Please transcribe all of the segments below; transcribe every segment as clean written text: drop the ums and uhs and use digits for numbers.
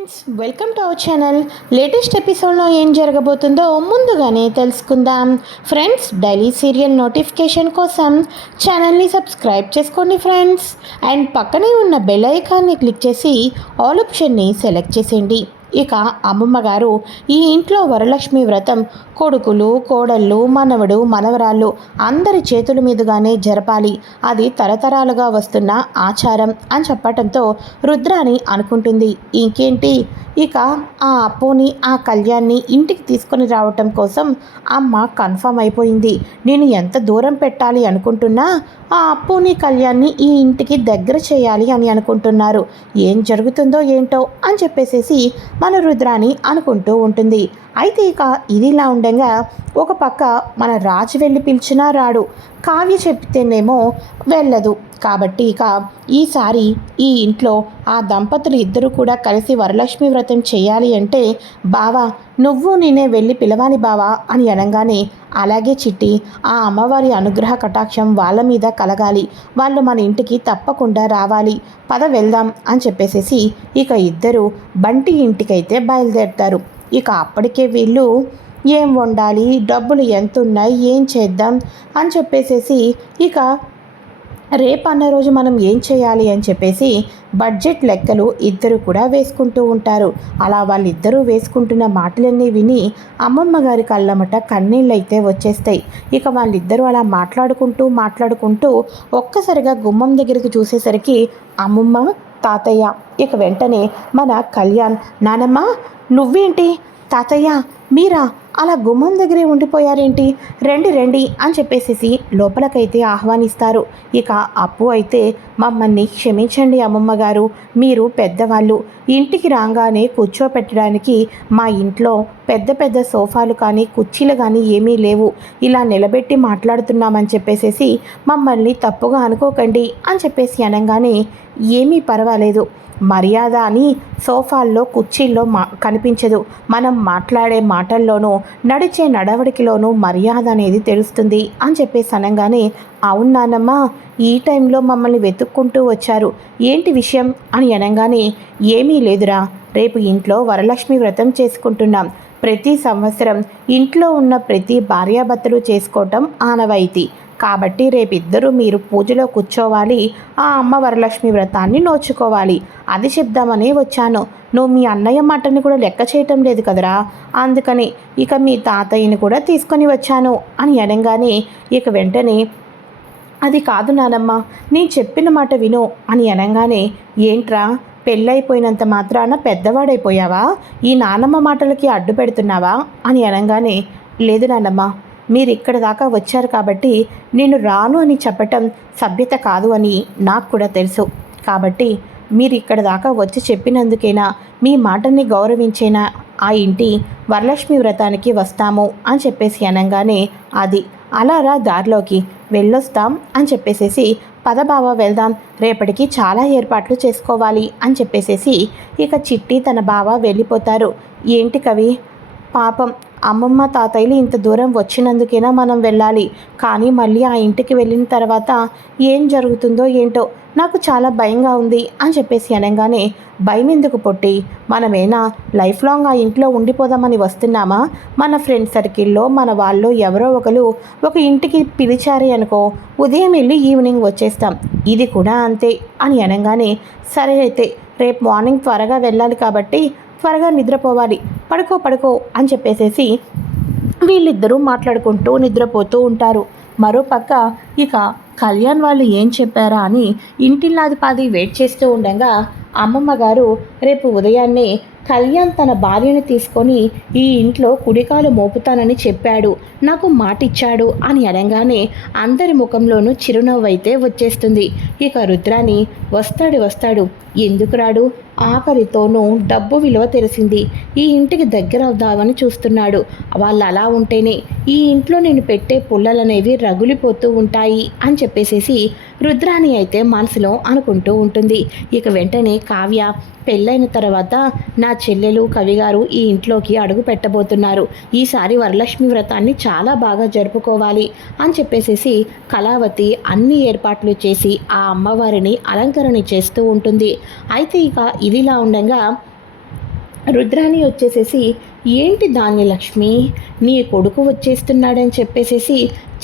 Friends, welcome to our channel. Latest ఎపిసోడ్లో ఏం జరగబోతుందో ముందుగానే తెలుసుకుందాం. ఫ్రెండ్స్, డైలీ సీరియల్ నోటిఫికేషన్ కోసం ఛానల్ని సబ్స్క్రైబ్ చేసుకోండి ఫ్రెండ్స్. అండ్ పక్కనే ఉన్న బెల్ ఐకాన్ని క్లిక్ చేసి ఆల్ ఆప్షన్ని సెలెక్ట్ చేసేయండి. ఇక అమ్మమ్మ గారు ఈ ఇంట్లో వరలక్ష్మి వ్రతం కొడుకులు, కోడళ్ళు, మనవడు, మనవరాళ్ళు అందరి చేతుల మీదుగానే జరపాలి, అది తరతరాలుగా వస్తున్న ఆచారం అని చెప్పటంతో రుద్రాని అనుకుంటుంది, ఇంకేంటి ఇక ఆ అప్పుని, ఆ కళ్యాణ్ని ఇంటికి తీసుకొని రావటం కోసం అమ్మ కన్ఫర్మ్ అయిపోయింది. నేను ఎంత దూరం పెట్టాలి అనుకుంటున్నా ఆ అప్పుని, కళ్యాణ్ని ఈ ఇంటికి దగ్గర చేయాలి అని అనుకుంటున్నారు. ఏం జరుగుతుందో ఏంటో అని చెప్పేసేసి మన రుద్రాని అనుకుంటూ ఉంటుంది. అయితే ఇక ఇదిలా ఉండగా ఒక పక్క మన రాజు వెళ్ళి పిలిచినా రాడు, కావ్య చెప్తేనేమో వెళ్ళదు. కాబట్టి ఇక ఈసారి ఈ ఇంట్లో ఆ దంపతులు ఇద్దరు కూడా కలిసి వరలక్ష్మి వ్రతం చేయాలి అంటే, బావా నువ్వు నేనే వెళ్ళి పిలవాలి బావా అని అనగానే, అలాగే చిట్టి, ఆ అమ్మవారి అనుగ్రహ కటాక్షం వాళ్ళ మీద కలగాలి, వాళ్ళు మన ఇంటికి తప్పకుండా రావాలి, పద వెళ్దాం అని చెప్పేసేసి ఇక ఇద్దరు బంటి ఇంటికైతే బయలుదేరుతారు. ఇక అప్పటికే వీళ్ళు ఏం వండాలి, డబ్బులు ఎంత ఉన్నాయి, ఏం చేద్దాం అని చెప్పేసేసి ఇక రేపన్న రోజు మనం ఏం చేయాలి అని చెప్పేసి బడ్జెట్ లెక్కలు ఇద్దరు కూడా వేసుకుంటూ ఉంటారు. అలా వాళ్ళిద్దరూ వేసుకుంటున్న మాటలన్నీ విని అమ్మమ్మ గారి కళ్ళమట కన్నీళ్ళైతే వచ్చేస్తాయి. ఇక వాళ్ళిద్దరూ అలా మాట్లాడుకుంటూ ఒక్కసారిగా గుమ్మం దగ్గరికి చూసేసరికి అమ్మమ్మ, తాతయ్య, ఇక వెంటనే మన కళ్యాణ్, నానమ్మ నువ్వేంటి, తాతయ్య మీరా అలా గుమ్మం దగ్గరే ఉండిపోయారేంటి, రండి రండి అని చెప్పేసి లోపలకైతే ఆహ్వానిస్తారు. ఇక అప్పు అయితే, మమ్మల్ని క్షమించండి అమ్మమ్మ గారు, మీరు పెద్దవాళ్ళు, ఇంటికి రాగానే కూర్చోపెట్టడానికి మా ఇంట్లో పెద్ద పెద్ద సోఫాలు కానీ కుర్చీలు కానీ ఏమీ లేవు, ఇలా నిలబెట్టి మాట్లాడుతున్నామని చెప్పేసేసి మమ్మల్ని తప్పుగా అనుకోకండి అని చెప్పేసి అనగానే, ఏమీ పర్వాలేదు, మర్యాద అని సోఫాల్లో కుర్చీల్లో కనిపించదు, మనం మాట్లాడే మాటల్లోనూ నడిచే నడవడికలోనూ మర్యాద అనేది తెలుస్తుంది అని చెప్పేసి అనగానే, అవునానమ్మా ఈ టైంలో మమ్మల్ని వెతుక్కుంటూ వచ్చారు, ఏంటి విషయం అని అనగానే, ఏమీ లేదురా, రేపు ఇంట్లో వరలక్ష్మి వ్రతం చేసుకుంటున్నాం, ప్రతి సంవత్సరం ఇంట్లో ఉన్న ప్రతి భార్యాభర్తలు చేసుకోవటం ఆనవాయితీ, కాబట్టి రేపిద్దరూ మీరు పూజలో కూర్చోవాలి, ఆ అమ్మ వరలక్ష్మి వ్రతాన్ని నోచుకోవాలి, అది చెప్దామనే వచ్చాను, నువ్వు మీ అన్నయ్య మాటని కూడా లెక్క చేయటం లేదు కదరా, అందుకని ఇక మీ తాతయ్యని కూడా తీసుకొని వచ్చాను అని అనగానే, ఇక వెంటనే అది కాదు నానమ్మ, నేను చెప్పిన మాట విను అని అనగానే, ఏంట్రా పెళ్ళైపోయినంత మాత్రాన పెద్దవాడైపోయావా, ఈ నానమ్మ మాటలకి అడ్డు పెడుతున్నావా అని అనగానే, లేదు నానమ్మ, మీరు ఇక్కడ దాకా వచ్చారు కాబట్టి నేను రాను అని చెప్పటం సభ్యత కాదు అని నాకు కూడా తెలుసు, కాబట్టి మీరు ఇక్కడ దాకా వచ్చి చెప్పినందుకైనా మీ మాటని గౌరవించేనా ఆ ఇంటి వరలక్ష్మి వ్రతానికి వస్తాము అని చెప్పేసి అనగానే, అది అలారా దారిలోకి వెళ్ళొస్తాం అని చెప్పేసేసి, పద బావ వెళ్దాం, రేపటికి చాలా ఏర్పాట్లు చేసుకోవాలి అని చెప్పేసేసి ఇక చిట్టి తన బావ వెళ్ళిపోతారు. ఏంటి కవి, పాపం అమ్మమ్మ తాతయ్యలు ఇంత దూరం వచ్చినందుకైనా మనం వెళ్ళాలి, కానీ మళ్ళీ ఆ ఇంటికి వెళ్ళిన తర్వాత ఏం జరుగుతుందో ఏంటో నాకు చాలా భయంగా ఉంది అని చెప్పేసి అనగానే, భయం ఎందుకు పొట్టి, మనమేనా లైఫ్ లాంగ్ ఆ ఇంట్లో ఉండిపోదామని వస్తున్నామా, మన ఫ్రెండ్ సర్కిల్లో మన వాళ్ళు ఎవరో ఒకరు ఒక ఇంటికి పిలిచారే అనుకో, ఉదయం వెళ్ళి ఈవినింగ్ వచ్చేస్తాం, ఇది కూడా అంతే అని అనగానే, సరే అయితే రేపు మార్నింగ్ త్వరగా వెళ్ళాలి కాబట్టి త్వరగా నిద్రపోవాలి, పడుకో అని చెప్పేసేసి వీళ్ళిద్దరూ మాట్లాడుకుంటూ నిద్రపోతూ ఉంటారు. మరోపక్క ఇక కళ్యాణ్ వాళ్ళు ఏం చెప్పారా అని ఇంటిల్లాదిపాది వెయిట్ చేస్తూ ఉండగా అమ్మమ్మ గారు రేపు ఉదయాన్నే కళ్యాణ్ తన భార్యను తీసుకొని ఈ ఇంట్లో కుడికాలు మోపుతానని చెప్పాడు, నాకు మాటిచ్చాడు అని అనగానే అందరి ముఖంలోనూ చిరునవ్వు అయితే వచ్చేస్తుంది. ఇక రుద్రాని, వస్తాడు ఎందుకు రాడు, ఆఖరితోనూ డబ్బు విలువ తెలిసింది, ఈ ఇంటికి దగ్గర అవుదామని చూస్తున్నాడు, వాళ్ళు అలా ఉంటేనే ఈ ఇంట్లో నేను పెట్టే పుల్లలనేవి రగులిపోతూ ఉంటాయి అని చెప్పేసేసి రుద్రాని అయితే మనసులో అనుకుంటూ ఉంటుంది. ఇక వెంటనే కావ్య, పెళ్ళైన తర్వాత నా చెల్లెలు కవిగారు ఈ ఇంట్లోకి అడుగు పెట్టబోతున్నారు, ఈసారి వరలక్ష్మి వ్రతాన్ని చాలా బాగా జరుపుకోవాలి అని చెప్పేసేసి కళావతి అన్ని ఏర్పాట్లు చేసి ఆ అమ్మవారిని అలంకరణ చేస్తూ ఉంటుంది. అయితే ఇక ఇదిలా ఉండగా రుద్రాణి వచ్చేసేసి, ఏంటి ధాన్యలక్ష్మి, నీ కొడుకు వచ్చేస్తున్నాడని చెప్పేసేసి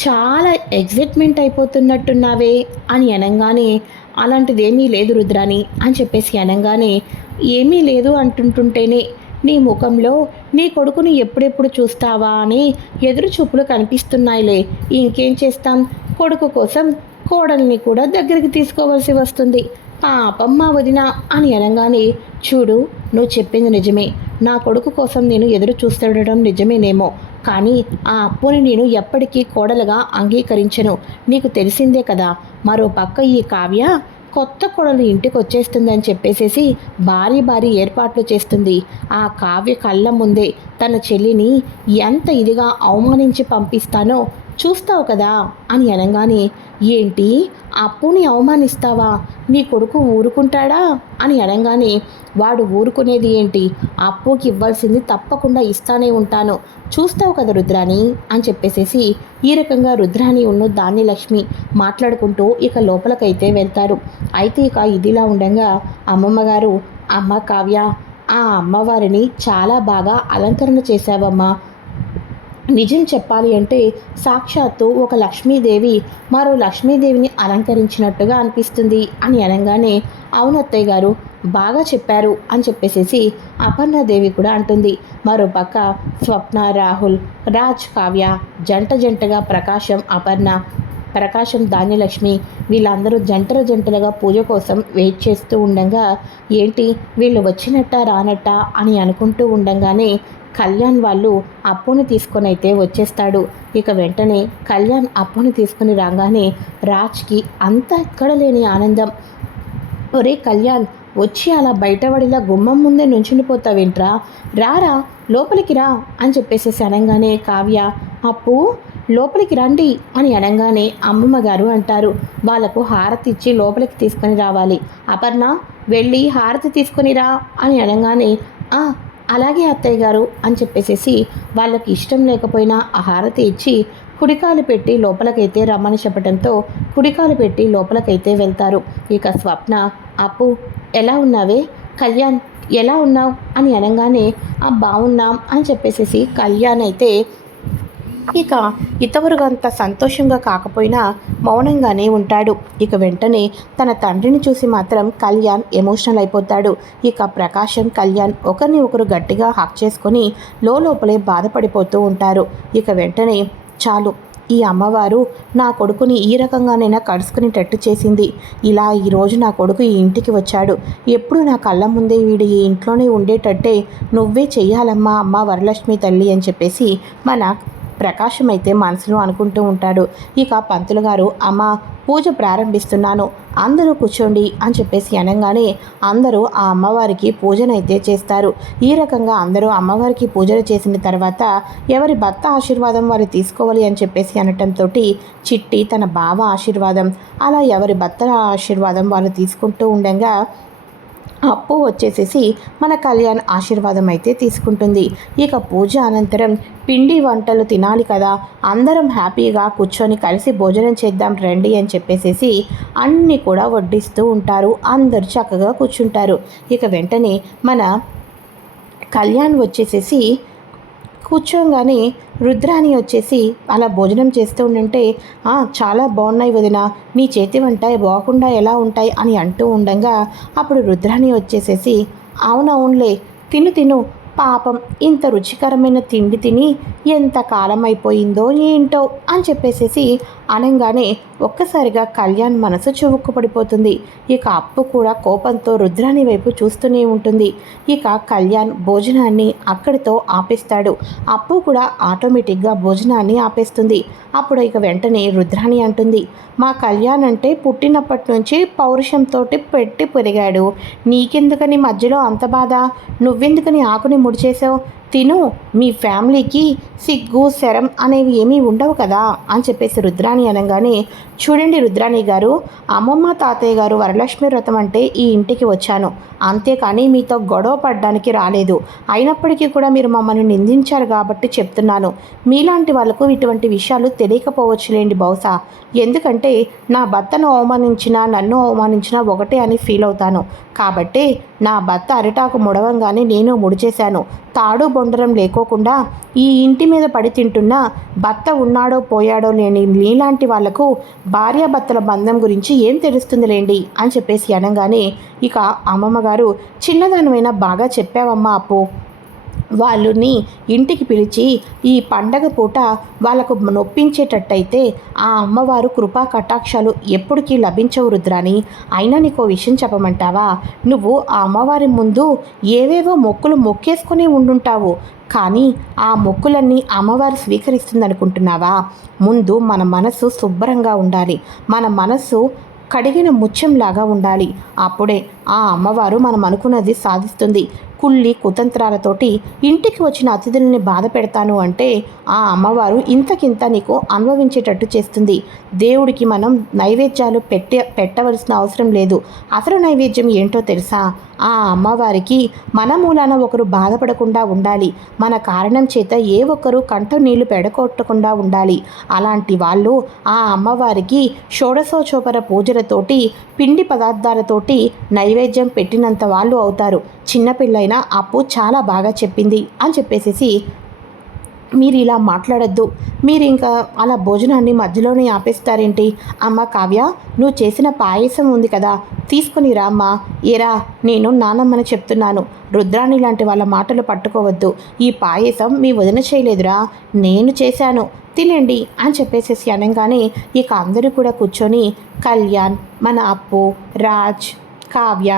చాలా ఎగ్జైట్మెంట్ అయిపోతున్నట్టున్నావే అని అనగానే, అలాంటిదేమీ లేదు రుద్రాణి అని చెప్పేసి అనగానే, ఏమీ లేదు అంటుంటుంటేనే నీ ముఖంలో నీ కొడుకుని ఎప్పుడెప్పుడు చూస్తావా అని ఎదురు చూపులు కనిపిస్తున్నాయిలే. ఇంకేం చేస్తాం, కొడుకు కోసం కోడల్ని కూడా దగ్గరికి తీసుకోవాల్సి వస్తుంది. పాపం మా వదిన అని అనగానే, చూడు, నువ్వు చెప్పింది నిజమే. నా కొడుకు కోసం నేను ఎదురు చూస్తుండడం నిజమేనేమో, కానీ ఆ అప్పుని నేను ఎప్పటికీ కోడలుగా అంగీకరించను. నీకు తెలిసిందే కదా, మరో పక్క ఈ కావ్య కొత్త కోడలు ఇంటికి వచ్చేస్తుందని చెప్పేసేసి భారీ భారీ ఏర్పాట్లు చేస్తుంది. ఆ కావ్య కళ్ళ ముందే తన చెల్లిని ఎంత ఇదిగా అవమానించి పంపిస్తానో చూస్తావు కదా అని అనగానే, ఏంటి, అప్పుని అవమానిస్తావా, నీ కొడుకు ఊరుకుంటాడా అని అనగానే, వాడు ఊరుకునేది ఏంటి, అప్పుకి ఇవ్వాల్సింది తప్పకుండా ఇస్తానే ఉంటాను, చూస్తావు కదా రుద్రాణి అని చెప్పేసేసి ఈ రకంగా రుద్రాణి ఉన్న ధాన్యలక్ష్మి మాట్లాడుకుంటూ ఇక లోపలికైతే వెళ్తారు. అయితే ఇక ఇదిలా ఉండగా అమ్మమ్మ గారు, అమ్మ కావ్య, ఆ అమ్మవారిని చాలా బాగా అలంకరణ చేశావమ్మా. నిజం చెప్పాలి అంటే సాక్షాత్తు ఒక లక్ష్మీదేవి మరో లక్ష్మీదేవిని అలంకరించినట్టుగా అనిపిస్తుంది అని అనగానే, అవును అత్తయ్య గారు, బాగా చెప్పారు అని చెప్పేసేసి అపర్ణాదేవి కూడా అంటుంది. మరోపక్క స్వప్న, రాహుల్, రాజ్, కావ్య జంటగా ప్రకాశం, అపర్ణ, ప్రకాశం, ధాన్యలక్ష్మి వీళ్ళందరూ జంటలుగా పూజ కోసం వెయిట్ చేస్తూ ఉండగా, ఏంటి వీళ్ళు వచ్చినట్టా రానట్టా అని అనుకుంటూ ఉండగానే కళ్యాణ్ వాళ్ళు అప్పుని తీసుకొని అయితే వచ్చేస్తాడు. ఇక వెంటనే కళ్యాణ్ అప్పుని తీసుకుని రాగానే రాజ్కి అంత ఎక్కడ లేని ఆనందం. ఒరే కళ్యాణ్, వచ్చి అలా బయటపడిలా గుమ్మం ముందే నుంచుండిపోతావేంట్రా, రారా లోపలికి రా అని చెప్పేసేసి అనగానే కావ్య, అప్పు లోపలికి రండి అని అనగానే అమ్మమ్మ గారు అంటారు, వాళ్లకు హారతి ఇచ్చి లోపలికి తీసుకొని రావాలి. అపర్ణ, వెళ్ళి హారతి తీసుకొని రా అని అనగానే, అలాగే అత్తయ్య గారు అని చెప్పేసేసి వాళ్ళకి ఇష్టం లేకపోయినా ఆ హారతి ఇచ్చి కుడికాలు పెట్టి లోపలికైతే రమ్మని చెప్పడంతో కుడికాలు పెట్టి లోపలికైతే వెళ్తారు. ఇక స్వప్న, అప్పు ఎలా ఉన్నావే, కళ్యాణ్ ఎలా ఉన్నావు అని అనగానే, బాగున్నాం అని చెప్పేసేసి కళ్యాణ్ అయితే ఇక ఇంతవరకంత సంతోషంగా కాకపోయినా మౌనంగానే ఉంటాడు. ఇక వెంటనే తన తండ్రిని చూసి మాత్రం కళ్యాణ్ ఎమోషనల్ అయిపోతాడు. ఇక ప్రకాశం, కళ్యాణ్ ఒకరిని ఒకరు గట్టిగా హక్ చేసుకొని లోపలే బాధపడిపోతూ ఉంటారు. ఇక వెంటనే, చాలు, ఈ అమ్మవారు నా కొడుకుని ఈ రకంగానైనా కడుచుకునేటట్టు చేసింది. ఇలా ఈరోజు నా కొడుకు ఈ ఇంటికి వచ్చాడు, ఎప్పుడు నా కళ్ళ ముందే వీడు ఈ ఇంట్లోనే ఉండేటట్టే నువ్వే చెయ్యాలమ్మా అమ్మ వరలక్ష్మి తల్లి అని చెప్పేసి మన ప్రకాశం అయితే మనసులో అనుకుంటూ ఉంటాడు. ఇక పంతులు గారు, అమ్మ పూజ ప్రారంభిస్తున్నాను, అందరూ కూర్చోండి అని చెప్పేసి అనగానే అందరూ ఆ అమ్మవారికి పూజనైతే చేస్తారు. ఈ రకంగా అందరూ అమ్మవారికి పూజలు చేసిన తర్వాత ఎవరి భర్త ఆశీర్వాదం వారు తీసుకోవాలి అని చెప్పేసి అనటంతో చిట్టి తన బావ ఆశీర్వాదం, అలా ఎవరి భర్తల ఆశీర్వాదం వాళ్ళు తీసుకుంటూ ఉండగా అప్పు వచ్చేసేసి మన కళ్యాణ్ ఆశీర్వాదం అయితే తీసుకుంటుంది. ఇక పూజ అనంతరం పిండి వంటలు తినాలి కదా, అందరం హ్యాపీగా కూర్చొని కలిసి భోజనం చేద్దాం రండి అని చెప్పేసేసి అన్నీ కూడా వడ్డిస్తూ ఉంటారు. అందరూ చక్కగా కూర్చుంటారు. ఇక వెంటనే మన కళ్యాణ్ వచ్చేసేసి కూర్చోగానే రుద్రాణి వచ్చేసి అలా భోజనం చేస్తూ ఉండంటే, చాలా బాగున్నాయి వదిన, నీ చేతి వంట బాగుండా ఎలా ఉంటాయి అని అంటూ ఉండగా అప్పుడు రుద్రాణి వచ్చేసేసి, అవునవునులే, తిను తిను, పాపం ఇంత రుచికరమైన తిండి తిని ఎంత కాలం అయిపోయిందో ఏంటో అని చెప్పేసేసి అనగానే ఒక్కసారిగా కళ్యాణ్ మనసు చువుక్కు పడిపోతుంది. ఇక అప్పు కూడా కోపంతో రుద్రాణి వైపు చూస్తూనే ఉంటుంది. ఇక కళ్యాణ్ భోజనాన్ని అక్కడితో ఆపేస్తాడు. అప్పు కూడా ఆటోమేటిక్గా భోజనాన్ని ఆపేస్తుంది. అప్పుడు ఇక వెంటనే రుద్రాణి అంటుంది, మా కళ్యాణ్ అంటే పుట్టినప్పటి నుంచి పౌరుషంతో పెట్టి పెరిగాడు, నీకెందుకని మధ్యలో అంత బాధ, నువ్వెందుకని ఆకుని ముడిచేసావు, తిను, మీ ఫ్యామిలీకి సిగ్గు శరం అనేవి ఏమీ ఉండవు కదా అని చెప్పేసి రుద్రాణి అనగానే, చూడండి రుద్రాణి గారు, అమ్మమ్మ తాతయ్య గారు వరలక్ష్మి వ్రతం అంటే ఈ ఇంటికి వచ్చాను, అంతేకాని మీతో గొడవ పడడానికి రాలేదు. అయినప్పటికీ కూడా మీరు మమ్మల్ని నిందించారు కాబట్టి చెప్తున్నాను. మీలాంటి వాళ్ళకు ఇటువంటి విషయాలు తెలియకపోవచ్చులేండి బహుశా. ఎందుకంటే నా భర్తను అవమానించినా నన్ను అవమానించినా ఒకటే అని ఫీల్ అవుతాను. కాబట్టి నా భర్త అరిటాకు ముడవంగానే నేను ముడిచేశాను. తాడు బొండరం లేకోకుండా ఈ ఇంటి మీద పడి తింటున్న భర్త ఉన్నాడో పోయాడో లేని నీలాంటి వాళ్లకు భార్యాభర్తల బంధం గురించి ఏం తెలుస్తుందిలేండి అని చెప్పేసి అనగానే, ఇక అమ్మమ్మగారు, చిన్నదానివైనా బాగా చెప్పావమ్మా అప్పు. వాళ్ళని ఇంటికి పిలిచి ఈ పండగ పూట వాళ్ళకు నొప్పించేటట్టయితే ఆ అమ్మవారు కృపా కటాక్షాలు ఎప్పటికీ లభించవు రుద్రాని. అయినా నీకో విషయం చెప్పమంటావా? నువ్వు ఆ అమ్మవారి ముందు ఏవేవో మొక్కులు మొక్కేసుకుని ఉండుంటావు, కానీ ఆ మొక్కులన్నీ అమ్మవారు స్వీకరిస్తుందనుకుంటున్నావా? ముందు మన మనసు శుభ్రంగా ఉండాలి. మన మనస్సు కడిగిన ముత్యంలాగా ఉండాలి. అప్పుడే ఆ అమ్మవారు మనం అనుకున్నది సాధిస్తుంది. కుళ్ళి కుతంత్రాలతోటి ఇంటికి వచ్చిన అతిథుల్ని బాధ పెడతాను అంటే ఆ అమ్మవారు ఇంతకింత నీకు అనుభవించేటట్టు చేస్తుంది. దేవుడికి మనం నైవేద్యాలు పెట్టవలసిన అవసరం లేదు. అసలు నైవేద్యం ఏంటో తెలుసా? ఆ అమ్మవారికి మన మూలాన ఒకరు బాధపడకుండా ఉండాలి, మన కారణం చేత ఏ ఒక్కరు కంట నీళ్లు పెడకొట్టకుండా ఉండాలి. అలాంటి వాళ్ళు ఆ అమ్మవారికి షోడశోపచార పూజలతోటి పిండి పదార్థాలతోటి నైవేద్యం పెట్టినంత వాళ్ళు అవుతారు. చిన్నపిల్లైనా అప్పు చాలా బాగా చెప్పింది అని చెప్పేసి, మీరు ఇలా మాట్లాడద్దు, మీరు ఇంకా అలా భోజనాన్ని మధ్యలోనే ఆపేస్తారేంటి? అమ్మ కావ్య, నువ్వు చేసిన పాయసం ఉంది కదా, తీసుకుని రామ్మా. ఏరా, నేను నానమ్మని చెప్తున్నాను, రుద్రాణి లాంటి వాళ్ళ మాటలు పట్టుకోవద్దు. ఈ పాయసం మీ వదిన చేయలేదురా, నేను చేశాను, తినండి అని చెప్పేసేసి అనగానే ఇక అందరూ కూడా కూర్చొని కళ్యాణ్, మన అప్పు, రాజ్, కావ్య,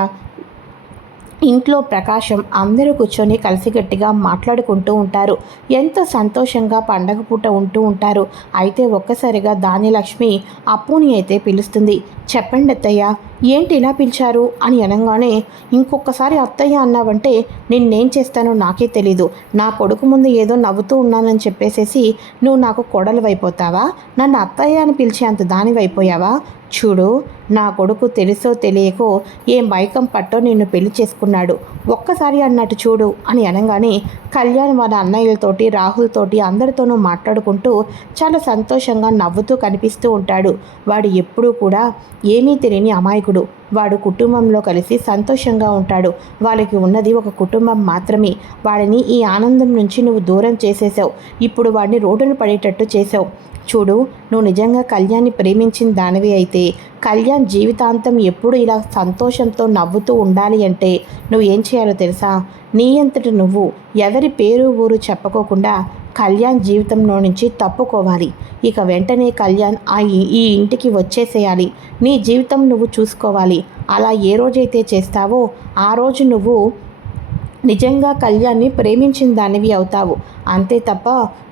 ఇంట్లో ప్రకాశం అందరూ కూర్చొని కలిసిగట్టిగా మాట్లాడుకుంటూ ఉంటారు. ఎంతో సంతోషంగా పండగ పూట ఉంటూ ఉంటారు. అయితే ఒక్కసారిగా ధాన్యలక్ష్మి అప్పుని అయితే పిలుస్తుంది. చెప్పండి అత్తయ్య, ఏంటి ఇలా పిలిచారు అని అనగానే, ఇంకొకసారి అత్తయ్య అన్నావంటే నిన్నేం చేస్తానో నాకే తెలీదు. నా కొడుకు ముందు ఏదో నవ్వుతూ ఉన్నానని చెప్పేసేసి నువ్వు నాకు కొడలువైపోతావా? నన్ను అత్తయ్య అని పిలిచే అంత దానివైపోయావా? చూడు, నా కొడుకు తెలుసో తెలియకో ఏ మైకం పట్టో నిన్ను పెళ్లి చేసుకున్నాడు, ఒక్కసారి అన్నట్టు చూడు అని అనగానే కళ్యాణ్ వాళ్ళ అన్నయ్యలతోటి రాహుల్తోటి అందరితోనూ మాట్లాడుకుంటూ చాలా సంతోషంగా నవ్వుతూ కనిపిస్తూ ఉంటాడు. వాడు ఎప్పుడూ కూడా ఏమీ తెలియని అమాయకుడు. వాడు కుటుంబంలో కలిసి సంతోషంగా ఉంటాడు. వాళ్ళకి ఉన్నది ఒక కుటుంబం మాత్రమే. వాడిని ఈ ఆనందం నుంచి నువ్వు దూరం చేసేసావు. ఇప్పుడు వాడిని రోడ్డును పడేటట్టు చేసావు. చూడు, నువ్వు నిజంగా కళ్యాణ్ని ప్రేమించిన దానివి అయితే కళ్యాణ్ జీవితాంతం ఎప్పుడు ఇలా సంతోషంతో నవ్వుతూ ఉండాలి అంటే నువ్వు ఏం చేయాలో తెలుసా? నీ అంతటి నువ్వు ఎవరి పేరు ఊరు చెప్పుకోకుండా కళ్యాణ్ జీవితంలో నుంచి తప్పుకోవాలి. ఇక వెంటనే కళ్యాణ్ ఈ ఇంటికి వచ్చేసేయాలి. నీ జీవితం నువ్వు చూసుకోవాలి. అలా ఏ రోజైతే చేస్తావో ఆ రోజు నువ్వు నిజంగా కళ్యాణ్ని ప్రేమించిన దానివి అవుతావు. అంతే తప్ప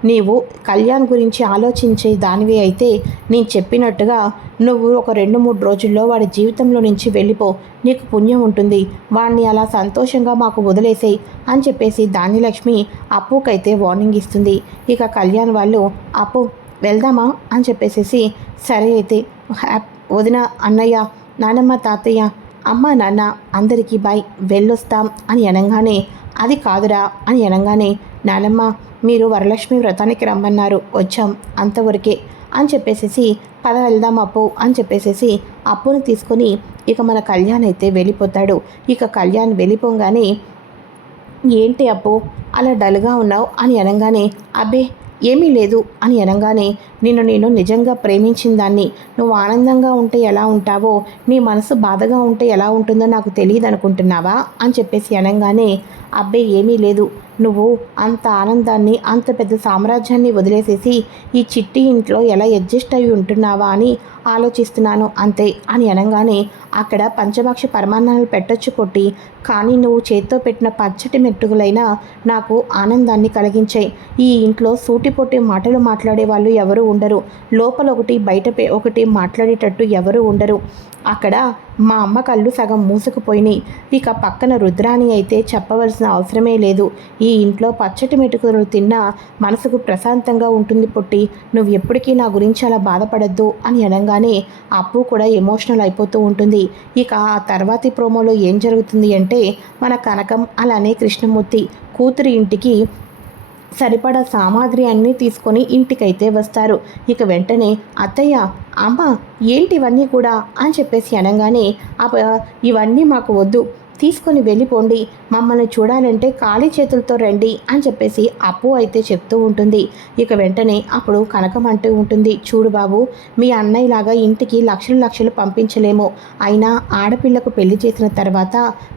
నీవు కళ్యాణ్ గురించి ఆలోచించే దానివి అయితే నేను చెప్పినట్టుగా నువ్వు ఒక 2-3 రోజుల్లో వాడి జీవితంలో నుంచి వెళ్ళిపో, నీకు పుణ్యం ఉంటుంది. వాడిని అలా సంతోషంగా మాకు వదిలేసేయి అని చెప్పేసి ధాన్యలక్ష్మి అప్పుకైతే వార్నింగ్ ఇస్తుంది. ఇక కళ్యాణ్ వాళ్ళు, అప్పు వెళ్దామా అని చెప్పేసి, సరే అయితే వదిన, అన్నయ్య, నానమ్మ, తాతయ్య, అమ్మ, నాన్న అందరికీ బాయ్, వెళ్ళొస్తాం అని అనగానే, అది కాదురా అని అనగానే, నానమ్మ మీరు వరలక్ష్మి వ్రతానికి రమ్మన్నారు, వచ్చాం, అంతవరకే అని చెప్పేసి, పద వెళ్దాం అప్పు అని చెప్పేసి అప్పుని తీసుకొని ఇక మన కళ్యాణ్ అయితే వెళ్ళిపోతాడు. ఇక కళ్యాణ్ వెళ్ళిపోగానే, ఏంటి అప్పు అలా డల్గా ఉన్నావు అని అనగానే, అబ్బే ఏమీ లేదు అని అనగానే, నేను నిజంగా ప్రేమించిన దాన్ని, నువ్వు ఆనందంగా ఉంటే ఎలా ఉంటావో నీ మనసు బాధగా ఉంటే ఎలా ఉంటుందో నాకు తెలియదు అనుకుంటున్నావా అని చెప్పేసి అనగానే, అబ్బే ఏమీ లేదు, నువ్వు అంత ఆనందాన్ని అంత పెద్ద సామ్రాజ్యాన్ని వదిలేసేసి ఈ చిట్టి ఇంట్లో ఎలా అడ్జస్ట్ అయి ఉంటున్నావా అని ఆలోచిస్తున్నాను అంతే అని అనగానే, అక్కడ పంచభక్ష పరమాన్నాలు పెట్టొచ్చు కొట్టి, కానీ నువ్వు చేత్తో పెట్టిన పచ్చటి మెట్టుగులైనా నాకు ఆనందాన్ని కలిగించాయి. ఈ ఇంట్లో సూటిపోటి మాటలు మాట్లాడే వాళ్ళు ఎవరు ఉండరు, లోపల ఒకటి బయట ఒకటి మాట్లాడేటట్టు ఎవరు ఉండరు. అక్కడ మా అమ్మ కళ్ళు సగం మూసుకుపోయినాయి. ఇక పక్కన రుద్రాణి అయితే చెప్పవలసిన అవసరమే లేదు. ఈ ఇంట్లో పచ్చటి మెటుకులు తిన్నా మనసుకు ప్రశాంతంగా ఉంటుంది పొట్టి. నువ్వు ఎప్పటికీ నా గురించి అలా బాధపడద్దు అని అనగానే అప్పు కూడా ఎమోషనల్ అయిపోతూ ఉంటుంది. ఇక ఆ తర్వాతి ప్రోమోలో ఏం జరుగుతుంది అంటే మన కనకం అలానే కృష్ణమూర్తి కూతురి ఇంటికి సరిపడా సామాగ్రి అన్నీ తీసుకొని ఇంటికైతే వస్తారు. ఇక వెంటనే అత్తయ్య, అమ్మ, ఏంటి ఇవన్నీ కూడా అని చెప్పేసి అనగానే ఇవన్నీ మాకు వద్దు, తీసుకొని వెళ్ళిపోండి, మమ్మల్ని చూడాలంటే ఖాళీ చేతులతో రండి అని చెప్పేసి అప్పు అయితే చెప్తూ ఉంటుంది. ఇక వెంటనే అప్పుడు కనకం అంటూ ఉంటుంది, చూడు బాబు, మీ అన్నయ్యలాగా ఇంటికి లక్షలు లక్షలు పంపించలేము. అయినా ఆడపిల్లకు పెళ్లి చేసిన తర్వాత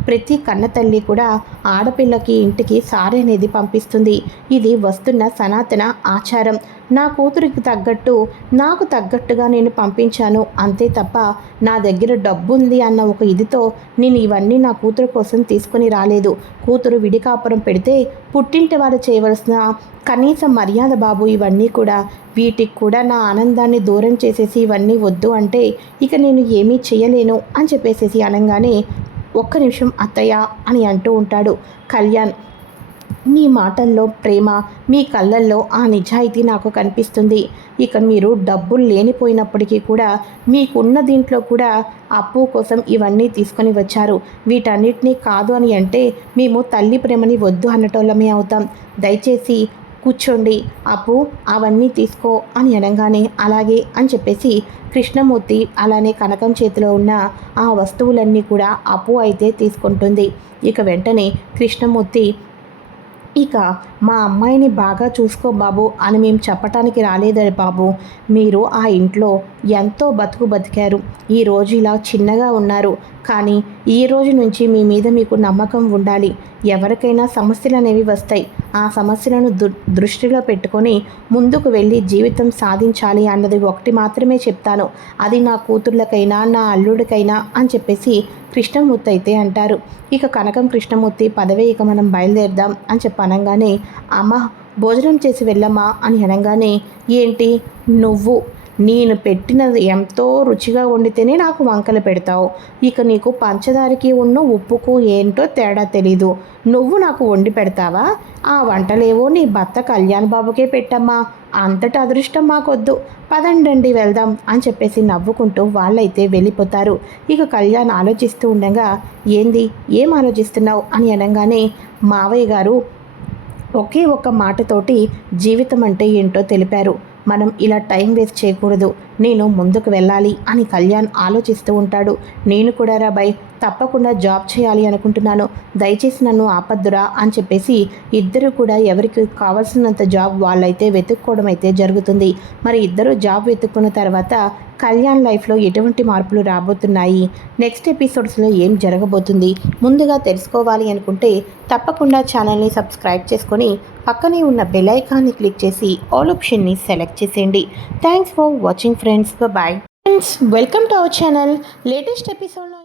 ప్రతి కన్న తల్లి కూడా ఆడపిల్లకి ఇంటికి సారీ అనేది పంపిస్తుంది. ఇది వస్తున్న సనాతన ఆచారం. నా కూతురికి తగ్గట్టు నాకు తగ్గట్టుగా నేను పంపించాను అంతే తప్ప నా దగ్గర డబ్బు ఉంది అన్న ఒక ఇదితో నేను ఇవన్నీ నా కూతురు కోసం తీసుకుని రాలేదు. కూతురు విడికాపురం పెడితే పుట్టింటి వారు చేయవలసిన కనీస మర్యాద బాబు ఇవన్నీ కూడా. వీటికి కూడా నా ఆనందాన్ని దూరం చేసేసి ఇవన్నీ వద్దు అంటే ఇక నేను ఏమీ చేయలేను అని చెప్పేసేసి అనగానే ఒక్క నిమిషం అత్తయ్య అని అంటూ ఉంటాడు కళ్యాణ్. మీ మాటల్లో ప్రేమ, మీ కళ్ళల్లో ఆ నిజాయితీ నాకు కనిపిస్తుంది. ఇక మీరు డబ్బులు లేనిపోయినప్పటికీ కూడా మీకున్న దీంట్లో కూడా అప్పు కోసం ఇవన్నీ తీసుకొని వచ్చారు. వీటన్నిటినీ కాదు అని అంటే మేము తల్లి ప్రేమని వద్దు అన్నటోళ్ళమే అవుతాం. దయచేసి కూర్చోండి అప్పు, అవన్నీ తీసుకో అని అనగానే అలాగే అని చెప్పేసి కృష్ణమూర్తి అలానే కనకం చేతిలో ఉన్న ఆ వస్తువులన్నీ కూడా అప్పు అయితే తీసుకుంటుంది. ఇక వెంటనే కృష్ణమూర్తి, ఇక మా అమ్మాయిని బాగా చూసుకో బాబు అని మేము చెప్పటానికి రాలేదని బాబు. మీరు ఆ ఇంట్లో ఎంతో బతికారు. ఈరోజు ఇలా చిన్నగా ఉన్నారు. కానీ ఈ రోజు నుంచి మీ మీద మీకు నమ్మకం ఉండాలి. ఎవరికైనా సమస్యలు అనేవి వస్తాయి. ఆ సమస్యలను దృష్టిలో పెట్టుకొని ముందుకు వెళ్ళి జీవితం సాధించాలి అన్నది ఒకటి మాత్రమే చెప్తాను. అది నా కూతుర్లకైనా నా అల్లుడికైనా అని చెప్పేసి కృష్ణమూర్తి అయితే అంటారు. ఇక కనకం కృష్ణమూర్తి పదవే ఇక మనం బయలుదేరదాం అని చెప్పనగానే అమ్మ భోజనం చేసి వెళ్ళమ్మా అని అనగానే ఏంటి నువ్వు నేను పెట్టినది ఎంతో రుచిగా వండితేనే నాకు వంకలు పెడతావు. ఇక నీకు పంచదారికి ఉప్పుకు ఏంటో తేడా తెలీదు. నువ్వు నాకు వండి పెడతావా? ఆ వంటలేవో నీ భర్త కళ్యాణ్ బాబుకే పెట్టమ్మా, అంతటి అదృష్టం మాకొద్దు, పదండి వెళ్దాం అని చెప్పేసి నవ్వుకుంటూ వాళ్ళైతే వెళ్ళిపోతారు. ఇక కళ్యాణ్ ఆలోచిస్తూ ఉండగా ఏం ఆలోచిస్తున్నావు అని అనగానే మావయ్య గారు ఒకే ఒక్క మాటతోటి జీవితం అంటే ఏంటో తెలిపారు. మనం ఇలా టైం వేస్ట్ చేయకూడదు, నేను ముందుకు వెళ్ళాలి అని కళ్యాణ్ ఆలోచిస్తూ ఉంటాడు. నేను కూడా రాబాయ్ తప్పకుండా జాబ్ చేయాలి అనుకుంటున్నాను, దయచేసి నన్ను ఆపద్దురా అని చెప్పేసి ఇద్దరు కూడా ఎవరికి కావాల్సినంత జాబ్ వాళ్ళైతే వెతుక్కోవడం అయితే జరుగుతుంది. మరి ఇద్దరు జాబ్ వెతుక్కున్న తర్వాత కళ్యాణ్ లైఫ్లో ఎటువంటి మార్పులు రాబోతున్నాయి, నెక్స్ట్ ఎపిసోడ్స్లో ఏం జరగబోతుంది ముందుగా తెలుసుకోవాలి అనుకుంటే తప్పకుండా ఛానల్ని సబ్స్క్రైబ్ చేసుకొని పక్కనే ఉన్న బెల్ ఐకాన్ని క్లిక్ చేసి ఆల్ ఆప్షన్ని సెలెక్ట్ చేసేయండి. Thanks for watching friends. Bye friends, welcome to our channel. Latest ఎపిసోడ్లో